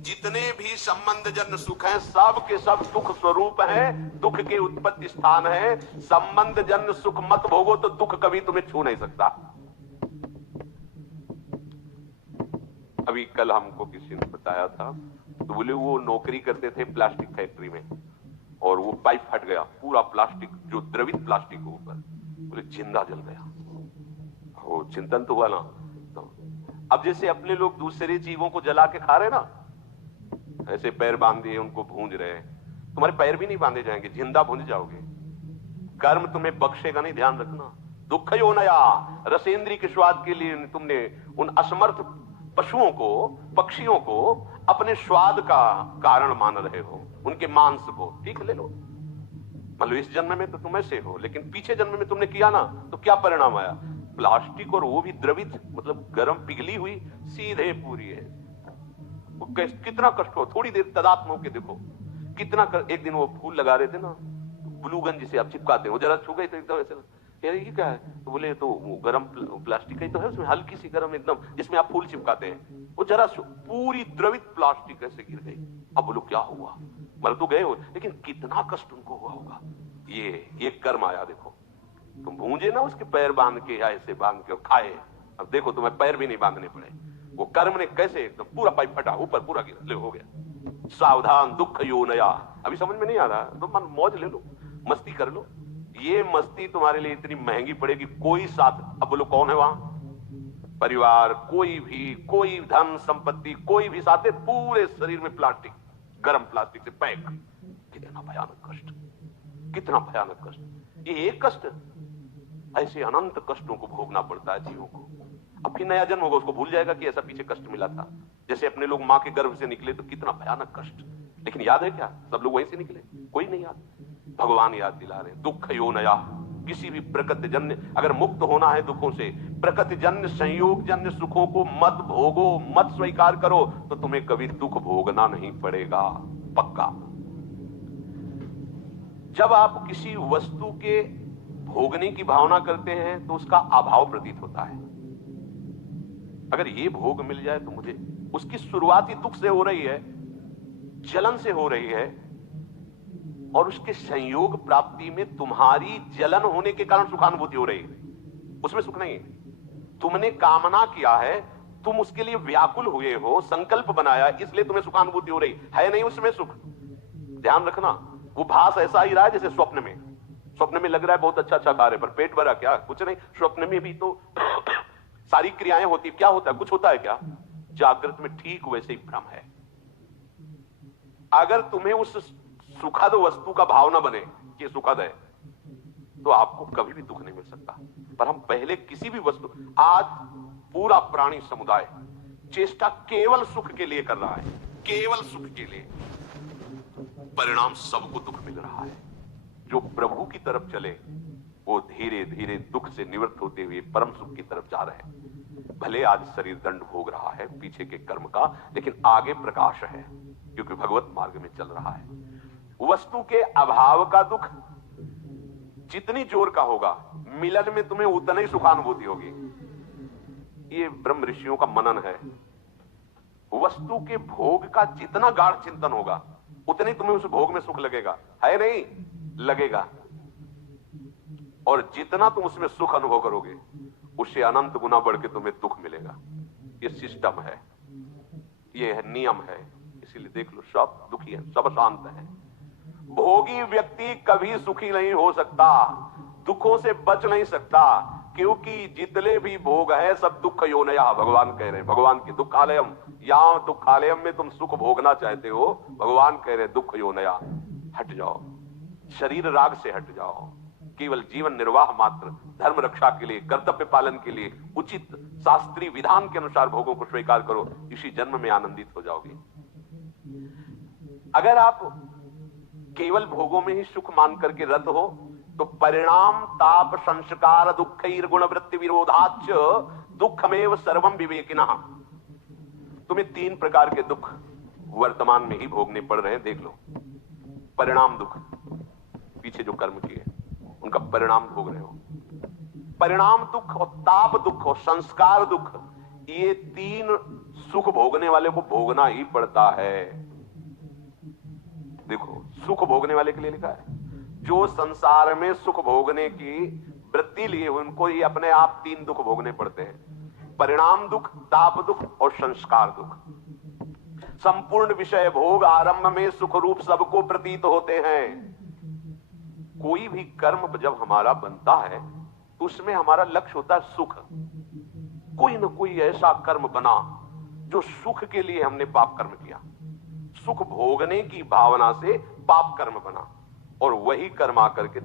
जितने भी संबंध जन्य सुख हैं सब के सब दुख स्वरूप हैं, दुख के उत्पत्ति स्थान है। संबंध जन्य सुख मत भोगो तो दुख कभी तुम्हें छू नहीं सकता। अभी कल हमको किसी ने बताया था, तो बोले वो नौकरी करते थे प्लास्टिक फैक्ट्री में और वो पाइप फट गया, पूरा प्लास्टिक जो द्रवित प्लास्टिक के ऊपर, बोले जिंदा जल गया। वो चिंतन तो हुआ ना। तो अब जैसे अपने लोग दूसरे जीवों को जला के खा रहे ना, ऐसे पैर बांध दिए उनको भूंज रहे, तुम्हारे पैर भी नहीं बांधे जाएंगे, जिंदा भूंज जाओगे। कर्म तुम्हें बख्शेगा नहीं, ध्यान रखना। दुख यो नया रसेंद्री के स्वाद के लिए तुमने उन असमर्थ पशुओं को, पक्षियों को अपने स्वाद का कारण मान रहे हो, उनके मांस को। ठीक ले लो, मान लो इस जन्म में तो तुम ऐसे हो, लेकिन पीछे जन्म में तुमने किया ना, तो क्या परिणाम आया? प्लास्टिक, और वो भी द्रवित, मतलब गर्म पिघली हुई, सीधे पूरी है। कितना कष्ट हो, थोड़ी देर तदात्म होके देखो कितना एक दिन वो फूल लगा रहे थे ना, ग्लूगन जिसे आप चिपकाते हो, जरा छू गए तो एकदम ऐसे, कह रहे ये क्या है? तो बोले तो वो गर्म प्लास्टिक ही तो है, उसमें हल्की सी गर्म एकदम, जिसमें आप फूल चिपकाते हैं, वो जरा पूरी द्रवित प्लास्टिक ऐसे गिर गई। अब बोलो क्या हुआ? मर तो गए हो, लेकिन कितना कष्ट उनको हुआ होगा। ये कर्म आया। देखो तुम भूंजे ना उसके पैर बांध के या ऐसे बांध के और खाए, अब देखो तुम्हें पैर भी नहीं बांधने पड़े। वो कर्म ने कैसे एकदम पूरा पाइप फटा, ऊपर पूरा गिरा, ले हो गया। सावधान दुख यो नया। अभी समझ में नहीं आ रहा तो मन मौज ले लो, मस्ती कर लो। ये मस्ती तुम्हारे लिए इतनी महंगी पड़ेगी। कोई साथ, अब बोलो कौन है वहां? परिवार, कोई भी, कोई धन संपत्ति, कोई भी साथ है, पूरे शरीर में प्लास्टिक, गर्म प्लास्टिक से पैक। कितना भयानक कष्ट, कितना भयानक कष्ट। ये एक कष्ट, ऐसे अनंत कष्टों को भोगना पड़ता है जीवों को। अब फिर नया जन्म होगा, उसको भूल जाएगा कि ऐसा पीछे कष्ट मिला था। जैसे अपने लोग मां के गर्भ से निकले तो कितना भयानक कष्ट, लेकिन याद है क्या? सब लोग वहीं से निकले, कोई नहीं याद। भगवान याद दिला रहे, दुख यो नया। किसी भी प्रकृति जन्य, अगर मुक्त होना है दुखों से, प्रकृति जन्य संयोग जन्य सुखों को मत भोगो, मत स्वीकार करो, तो तुम्हें कभी दुख भोगना नहीं पड़ेगा, पक्का। जब आप किसी वस्तु के भोगने की भावना करते हैं तो उसका अभाव प्रतीत होता है। अगर ये भोग मिल जाए तो मुझे, उसकी शुरुआती दुख से हो रही है, जलन से हो रही है, और उसके संयोग प्राप्ति में तुम्हारी जलन होने के कारण सुखानुभूति हो रही है, उसमें सुख नहीं है। तुमने कामना किया है, तुम उसके लिए व्याकुल हुए हो, संकल्प बनाया, इसलिए तुम्हें सुखानुभूति हो रही है नहीं उसमें सुख। ध्यान रखना, वो भास ऐसा ही रहा है जैसे स्वप्न में। स्वप्न में लग रहा है बहुत अच्छा अच्छा कार्य, पर पेट भरा क्या? कुछ नहीं। स्वप्न में भी तो सारी क्रियाएं होती, क्या होता है? कुछ होता है क्या? जागृत में ठीक वैसे ही भ्रम है। अगर तुम्हें उस सुखद वस्तु का भाव न बने कि सुखद है, तो आपको कभी भी दुख नहीं मिल सकता। पर हम पहले किसी भी वस्तु, आज पूरा प्राणी समुदाय चेष्टा केवल सुख के लिए कर रहा है, केवल सुख के लिए, परिणाम सबको दुख मिल रहा है। जो प्रभु की तरफ चले वो धीरे धीरे दुख से निवृत्त होते हुए परम सुख की तरफ जा रहे हैं। भले आज शरीर दंड भोग रहा है पीछे के कर्म का, लेकिन आगे प्रकाश है, क्योंकि भगवत मार्ग में चल रहा है। वस्तु के अभाव का दुख जितनी जोर का होगा, मिलन में तुम्हें उतनी ही सुखानुभूति होगी। ये ब्रह्म ऋषियों का मनन है। वस्तु के भोग का जितना गाढ़ चिंतन होगा, उतने तुम्हें उस भोग में सुख लगेगा, है नहीं? लगेगा। और जितना तुम उसमें सुख अनुभव करोगे, उससे अनंत गुना बढ़ के तुम्हें दुख मिलेगा। ये सिस्टम है, ये है नियम है। इसीलिए देख लो, सब दुखी है, सब शांत है। भोगी व्यक्ति कभी सुखी नहीं हो सकता, दुखों से बच नहीं सकता, क्योंकि जितने भी भोग है सब दुख योनया। भगवान कह रहे हैं, भगवान की दुखालयम, यहां दुखालयम में तुम सुख भोगना चाहते हो, भगवान कह रहे हैं दुख योनया। हट जाओ, शरीर राग से हट जाओ, केवल जीवन निर्वाह मात्र, धर्म रक्षा के लिए, कर्तव्य पालन के लिए उचित शास्त्रीय विधान के अनुसार भोगों को स्वीकार करो। इसी जन्म में आनंदित हो जाओगे। अगर आप केवल भोगों में ही सुख मान करके रत हो, तो परिणाम ताप संस्कार दुखैर गुण वृत्ति विरोधाच दुखमेव सर्वम विवेकिनः। तुम्हें 3 प्रकार के दुख वर्तमान में ही भोगने पड़ रहे हैं, देख लो। परिणाम दुख, पीछे जो कर्म किए उनका परिणाम भोग रहे हो। परिणाम दुख और ताप दुख और संस्कार दुख, ये 3 सुख भोगने वाले को भोगना ही पड़ता है। देखो, सुख भोगने वाले के लिए लिखा है, जो संसार में सुख भोगने की वृत्ति लिए उनको ही अपने आप 3 दुख भोगने पड़ते हैं, परिणाम दुख, ताप दुख और संस्कार दुख। संपूर्ण विषय भोग आरंभ में सुख रूप सबको प्रतीत होते हैं। कोई भी कर्म जब हमारा बनता है तो उसमें हमारा लक्ष्य होता है सुख। कोई न कोई ऐसा कर्म बना जो सुख के लिए हमने पाप कर्म किया, सुख भोगने की भावना से पाप कर्म बना, और वही कर्म आकर के